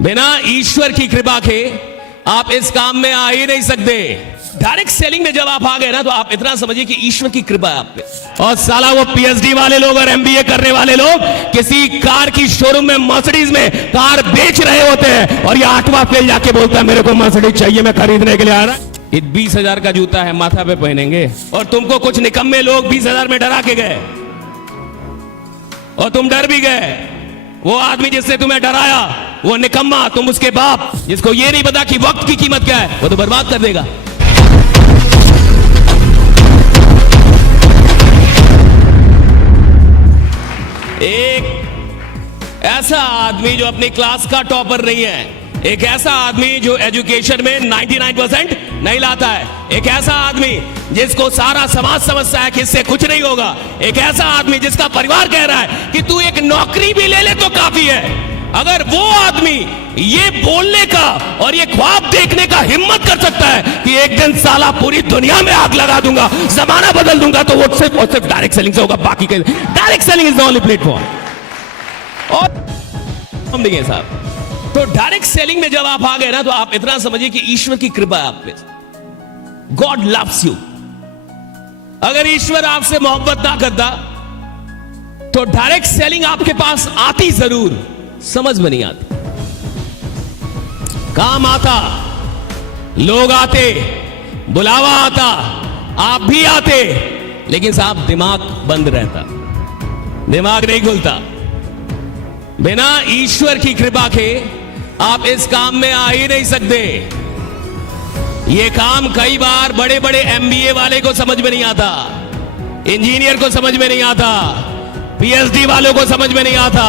बिना ईश्वर की कृपा के आप इस काम में आ ही नहीं सकते। डायरेक्ट सेलिंग में जब आप आ गए ना तो आप इतना समझिए कि ईश्वर की कृपा है आप पे। और साला वो पीएचडी वाले लोग और एमबीए करने वाले लोग किसी कार की शोरूम में मर्सिडीज में कार बेच रहे होते हैं और ये 8वां फेल जाके बोलता है मेरे को मर्सिडीज चाहिए, मैं खरीदने के लिए आ रहा। ये 20,000 का जूता है, माथा पे पहनेंगे और तुमको कुछ निकम्मे लोग 20,000 में डरा के गए और तुम डर भी गए। वो आदमी जिसने तुम्हें डराया वो निकम्मा, तुम उसके बाप जिसको ये नहीं पता कि वक्त की कीमत क्या है, वो तो बर्बाद कर देगा। एक ऐसा आदमी जो अपनी क्लास का टॉपर नहीं है, एक ऐसा आदमी जो एजुकेशन में 99% नहीं लाता है, एक ऐसा आदमी जिसको सारा समाज समझता है कि इससे कुछ नहीं होगा, एक ऐसा आदमी जिसका परिवार कह रहा है कि तू एक नौकरी भी ले ले तो काफी है। अगर वो आदमी ये बोलने का और ये ख्वाब देखने का हिम्मत कर सकता है कि एक दिन साला पूरी दुनिया में आग लगा दूंगा, जमाना बदल दूंगा, तो वो सिर्फ और सिर्फ डायरेक्ट सेलिंग से होगा। बाकी के direct selling is the only platform. और हम देंगे साहब, तो डायरेक्ट सेलिंग में जब आप आ गए ना तो आप इतना समझिए कि ईश्वर की कृपा है आप पे। God loves you. अगर ईश्वर आपसे मोहब्बत ना करता तो डायरेक्ट सेलिंग आपके पास आती जरूर, समझ में नहीं आती। काम आता, लोग आते, बुलावा आता, आप भी आते, लेकिन साहब दिमाग बंद रहता, दिमाग नहीं खुलता। बिना ईश्वर की कृपा के आप इस काम में आ ही नहीं सकते। ये काम कई बार बड़े बड़े एमबीए वाले को समझ में नहीं आता, इंजीनियर को समझ में नहीं आता, पीएचडी वालों को समझ में नहीं आता,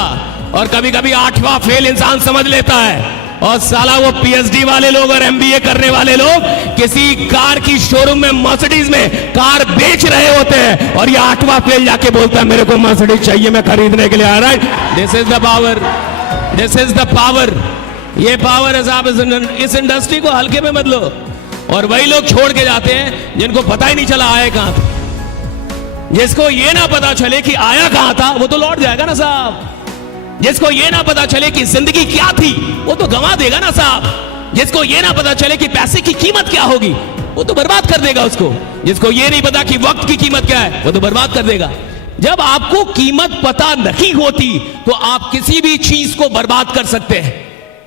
और कभी कभी 8वां फेल इंसान समझ लेता है। और साला वो पीएचडी वाले लोग और एमबीए करने वाले लोग किसी कार की शोरूम में मर्सिडीज में कार बेच रहे होते हैं और ये 8वां फेल जाके बोलता है मेरे को मर्सिडीज चाहिए, मैं खरीदने के लिए आ रहा है। This is the power, this is the power. ये पावर है साहब। इस इंडस्ट्री को हल्के में मत लो। और वही लोग छोड़ के जाते हैं जिनको पता ही नहीं चला आया कहां था। जिसको ये ना पता चले कि आया कहां था वो तो लौट जाएगा ना साहब। जिसको ये ना पता चले कि जिंदगी क्या थी वो तो गंवा देगा ना साहब। जिसको ये ना पता चले कि पैसे की कीमत क्या होगी वो तो बर्बाद कर देगा उसको। जिसको ये नहीं पता कि वक्त की कीमत क्या है वो तो बर्बाद कर देगा। जब आपको कीमत पता नहीं होती तो आप किसी भी चीज को बर्बाद कर सकते हैं,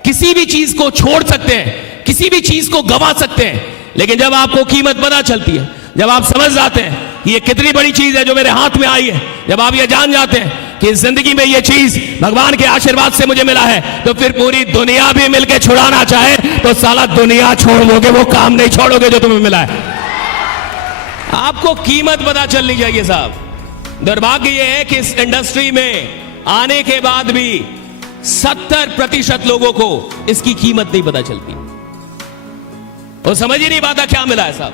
किसी भी चीज को छोड़ सकते हैं, किसी भी चीज को गंवा सकते हैं। लेकिन जब आपको कीमत पता चलती है, जब आप समझ जाते हैं कि ये कितनी बड़ी चीज है जो मेरे हाथ में आई है, जब आप ये जान जाते हैं कि जिंदगी में ये चीज भगवान के आशीर्वाद से मुझे मिला है, तो फिर पूरी दुनिया भी मिलके छुड़ाना चाहे तो साला दुनिया छोड़ दोगे, वो काम नहीं छोड़ोगे जो तुम्हें मिला है। आपको कीमत पता चलनी चाहिए साहब। दुर्भाग्य ये है कि इस इंडस्ट्री में आने के बाद भी 70% लोगों को इसकी कीमत नहीं पता चलती। वो समझ ही नहीं पाता क्या मिला है साहब।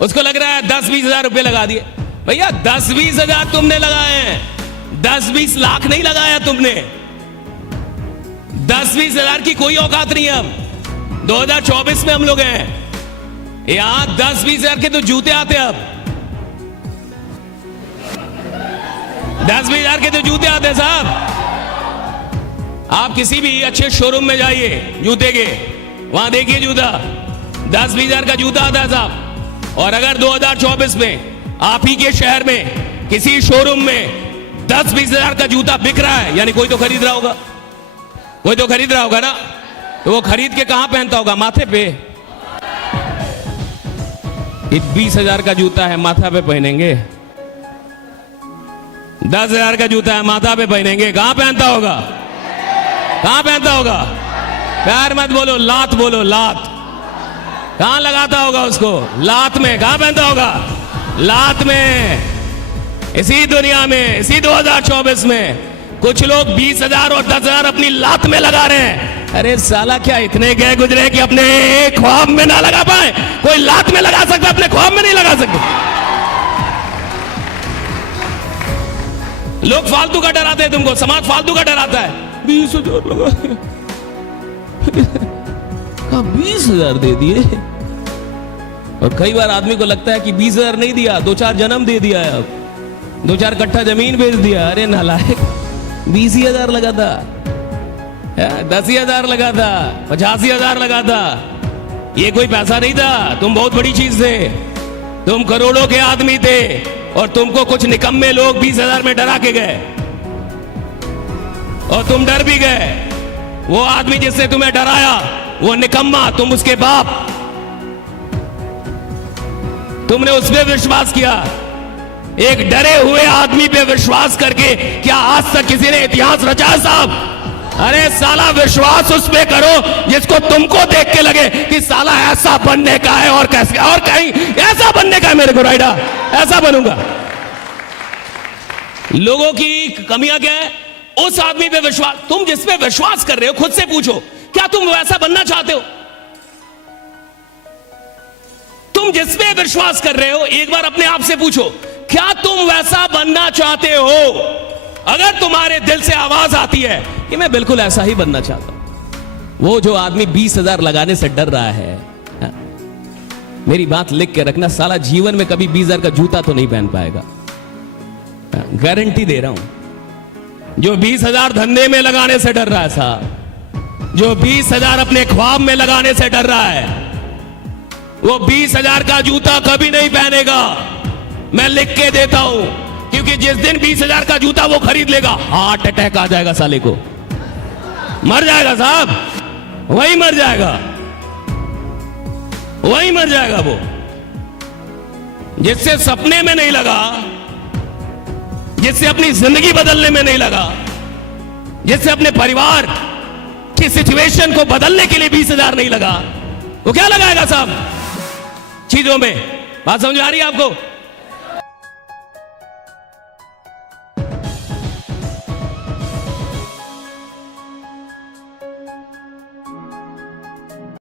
उसको लग रहा है 10-20 हजार रुपए लगा दिए। भैया 10-20 हजार तुमने लगाए हैं, 10-20 लाख नहीं लगाया तुमने। 10-20 हजार की कोई औकात नहीं है। अब 2024 में हम लोग हैं, यहां 10-20 हजार के तो जूते आते हैं। अब 10-20 हजार के तो जूते आते हैं साहब। आप किसी भी अच्छे शोरूम में जाइए जूते के, वहां देखिए जूता 10-20 हजार का जूता आता है साहब। और अगर 2024 में आप ही के शहर में किसी शोरूम में 10-20 हजार का जूता बिक रहा है, यानी कोई तो खरीद रहा होगा, कोई तो खरीद रहा होगा ना। तो वो खरीद के कहां पहनता होगा? माथे पे। 20 हजार का जूता है, माथा पे पहनेंगे। 10 हजार का जूता है, माथा पे पहनेंगे। कहां पहनता होगा? कहां पहनता होगा? प्यार मत बोलो, लात बोलो, लात। कहां लगाता होगा उसको? लात में। कहां पहनता होगा? लात में। इसी दुनिया में, इसी 2024 में कुछ लोग 20 हजार और 10 हजार अपनी लात में लगा रहे हैं। अरे साला क्या इतने गए गुजरे कि अपने ख्वाब में ना लगा पाए? कोई लात में लगा सकता, अपने ख्वाब में नहीं लगा सकते। लोग फालतू का डराते हैं तुमको, समाज फालतू का डराता है। 20 हजार लगा 20 हजार दे दिए। और कई बार आदमी को लगता है कि 20 हजार नहीं दिया, 2-4 जन्म दे दिया है, अब 2-4 कट्ठा जमीन बेच दिया। अरे नालायक, 20 हजार लगा था। 10,000 लगा था, 85,000 लगा था। ये कोई पैसा नहीं था, तुम बहुत बड़ी चीज थे। तुम करोड़ों के आदमी थे और तुमको कुछ निकम्मे लोग 20,000 में डरा के गए और तुम डर भी गए। वो आदमी जिसने तुम्हें डराया वो निकम्मा, तुम उसके बाप। तुमने उस पर विश्वास किया। एक डरे हुए आदमी पे विश्वास करके क्या आज तक किसी ने इतिहास रचा साहब? अरे साला विश्वास उस पे करो जिसको तुमको देख के लगे कि साला ऐसा बनने का है और कैसे और कहीं ऐसा बनने का है मेरे को राइडा, ऐसा बनूंगा। लोगों की कमियां क्या है? उस आदमी पे विश्वास। तुम जिस पे विश्वास कर रहे हो खुद से पूछो, क्या तुम वैसा बनना चाहते हो? तुम जिस पे विश्वास कर रहे हो एक बार अपने आप से पूछो, क्या तुम वैसा बनना चाहते हो? अगर तुम्हारे दिल से आवाज आती है कि मैं बिल्कुल ऐसा ही बनना चाहता हूं, वो जो आदमी 20,000 लगाने से डर रहा है, मेरी बात लिख के रखना, साला जीवन में कभी 20,000 का जूता तो नहीं पहन पाएगा, गारंटी दे रहा हूं। जो 20,000 धंधे में लगाने से डर रहा है साहब, जो 20,000 अपने ख्वाब में लगाने से डर रहा है, वो 20,000 का जूता कभी नहीं पहनेगा। मैं लिख के देता हूं, क्योंकि जिस दिन 20,000 का जूता वो खरीद लेगा, हार्ट अटैक आ जाएगा साले को, मर जाएगा साहब, वही मर जाएगा, वही मर जाएगा वो। जिससे सपने में नहीं लगा, जिससे अपनी जिंदगी बदलने में नहीं लगा, जिससे अपने परिवार की सिचुएशन को बदलने के लिए 20,000 नहीं लगा, वो क्या लगाएगा साहब चीजों में? बात समझ आ रही है आपको?